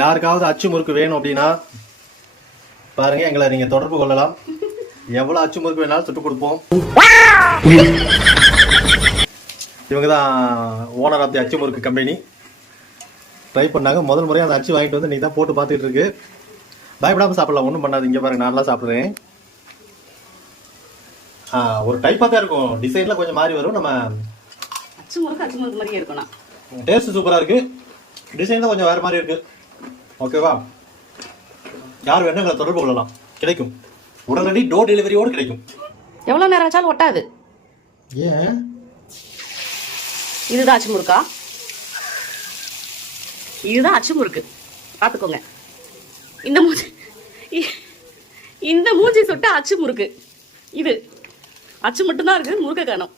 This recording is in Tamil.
யாருக்காவது அச்சு முறுக்கு வேணும் அப்படின்னா பாருங்க, எங்களை நீங்க தொடர்பு கொள்ளலாம். எவ்வளவு அச்சு முறுக்கு வேணாலும் சுட்டு கொடுப்போம். இவங்க தான் ஓனர் ஆஃப் தி அச்சு முறுக்கு கம்பெனி. ட்ரை பண்ணாங்க, முதல் முறையாக அந்த அச்சு வாங்கிட்டு வந்து நீங்க தான் போட்டு பார்த்துட்டு இருக்கு. பயப்படாம சாப்பிடலாம், ஒன்றும் பண்ணாது. இங்கே பாருங்க, நல்லா சாப்பிட்றேன். ஒரு டைப்பாக தான் இருக்கும், டிசைன்லாம் கொஞ்சம் மாறி வரும். நம்ம அச்சு முறுக்கு மாதிரியே இருக்கணும். டேஸ்ட் சூப்பராக இருக்கு, டிசைன் தான் கொஞ்சம் வேறு மாதிரி இருக்கு. ஓகேவா? யார் வேணும் எங்களை தொடர்பு கொள்ளலாம், கிடைக்கும். உடனடி டோர் டெலிவரியோடு கிடைக்கும். எவ்வளோ நேரம் ஆச்சாலும் ஒட்டாது. ஏன்? இதுதான் அச்சு முறுக்கா? இதுதான் அச்சு முறுக்கு, பார்த்துக்கோங்க. இந்த மூஞ்சி சுட்ட அச்சு முறுக்கு. இது அச்சு மட்டும்தான் இருக்கு, முறுக்க காணும்.